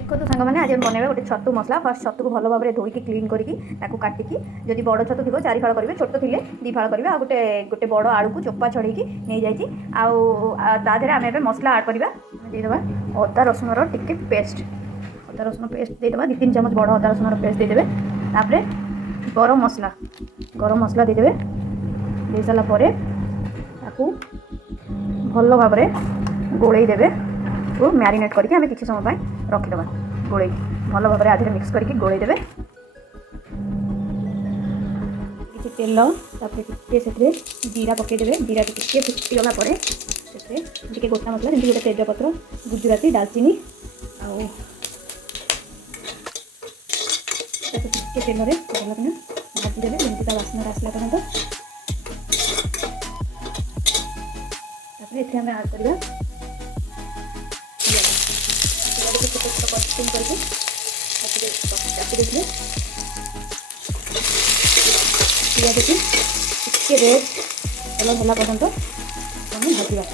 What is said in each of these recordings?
देखो तो सांग मैंने आज बनवा गोटे छतु मसला फर्स्ट छतु को भल भाव में धोईकी क्लीन करके काटिकी जदि बड़ छतु थी चारि फाड़ करेंगे छोट थे दी फाड़ करेंगे गोटे गोटे बड़ आलू को चोपा छड़ेकी नहीं जाइए आम एवं मसला आड करवा देदेबा अदा रसुण टिके पेस्ट अदा रसुण पेस्ट देदेबा 2-3 चामच बड़ अदा रसुण पेस्ट देदेबे तापरे गरम मसला देदेबे दे सारापर भल भाव में गोलई देवे को मैरिनेट करके आम किसी समय रखीदे गोल भल भाव में आधे मिक्स करके गोलई देवे किसी तेल टे जीरा पकईदे जीरा टे फुटीगला टे गोटा मसला जमी गोटे तेजपत्र गुजराती डालचीनी टे तेल भल भाजीदे जमी बास्ना आसला पर्यटन ये आड करवा छोटे छोटे कटिंग करके काटी देते पियाज की टिके रेड कलर होला पर्यंत आम भाजवा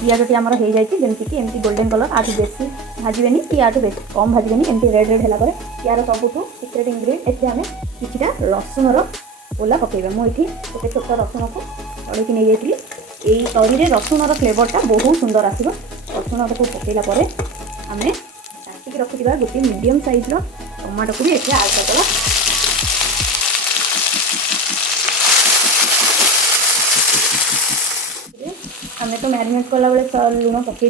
पियाज टी आमर हो जाती जमीक एमती गोल्डन कलर आठ बेसी भाजबे कि आठ कम भाजबे एमती रेड रेड है यार सबुठ सिक्रेट इंग्रेडिएंट एसे आम किसी रसुण ओला पकईबा मुझे गोटे छोट रसुण को तड़की नहीं जाइए यही तरी रसुण फ्लेवरटा बहुत सुंदर आसो रसुण को पकईला आम काटिक रखुवा गोटे मीडियम साइज्र टमाटो को भी ये आड करदे आम तो मैरिनेट कला बेले लुण पकई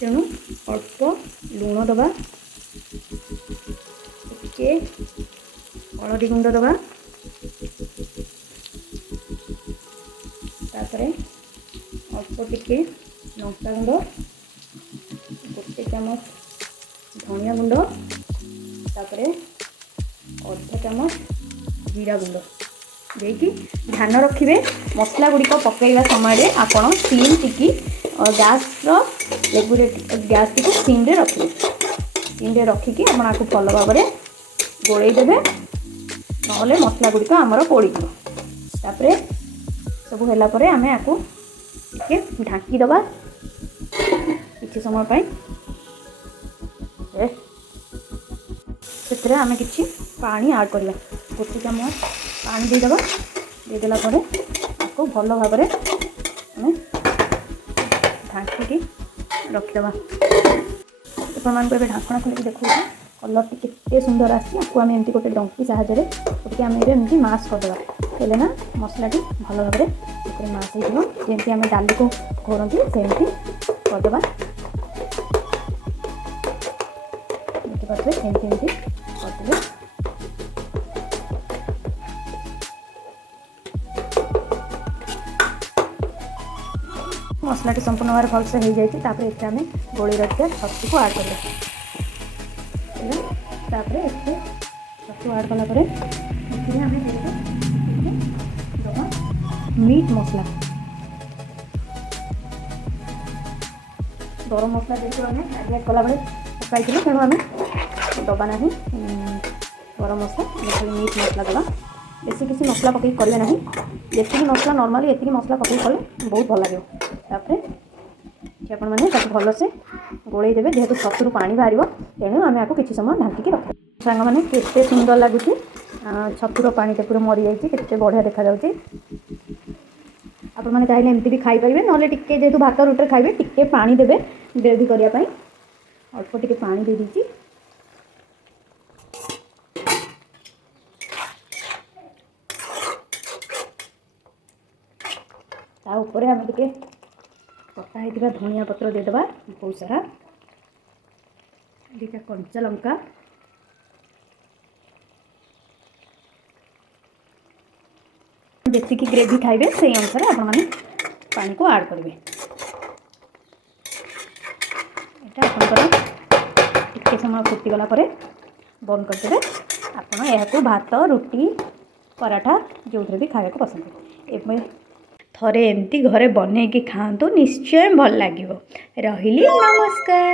तेणु अल्प लुण दबा टे हलदी गुंड दबा तापर अल्प टिके लंका गुंड गोटे चामच धनिया गुंड तापर अर्धा चामच जीरा गुंड देकी ध्यान रखिए मसला गुड़िक पकईवा समय आपण सीम टिकी गैस रेगुलेट गैस टी सीम रखिए रखिकी आपको भल भाव में गोलई देवे ना मसला गुड़िक आमर पोड़ सब है आम आपको ढांकी दबा किसी समय से आम कि पानी आड करवा गोटे चामच पानी देदेबा देदेला आपको भल भाव में आम ढांकी रखीदे आप ढाकना खोलिक देखा कलर टे सुंदर आपको आम एमती गोटे डंकी साहाଯ୍य गोटे आम एमती मास करदे हेले ना मसला भल भाव में मास होमती आम डाली को घोरती सेमती करदे एमती करदे मसला संपूर्ण भाव भलसे हो जाए इतने आम गोली रखिया छतु को आड कर छतु आड कलापर मीट मसला गरम मसला जेहतु आम मैरिनेट कला पकाई तेणु आम दबा ना गरम मसला मीट मसला दबा बेसी किसी मसला पकई करेंगे ना जी मसला नॉर्मली ये मसला पकई कले बहुत भल लगे आपने भलसे गोलई देवे जेहेतु छतु पानी बाहर तेणु आम आपको किसी समय ढांकी रख सांग मैंने केते सुंदर लगुच छतुर पानी पूरा मरी जाइए बढ़िया देखा जाऊँगी आपने चाहिए एमती भी खाईपारे ना टिके जेहतु भात रुटी खाइबे टिके पानी देवे ग्रेवी करने अल्प टिके पानी दे दीजिए ताऊपर आम टे कटा होता धनिया पत्र देदेबा बहुत सारा दुटा कंचा लंका जी ग्रेवी खाइबे से अनुसार आपने पानी को आड करेंगे यहाँ आपंकर समय फुटीगला बंद करदे आपड़ यह भात रुटी पराठा जो भी खाया पसंद थरे एमती घरे बनईकी खातु निश्चय भल लगे रही नमस्कार।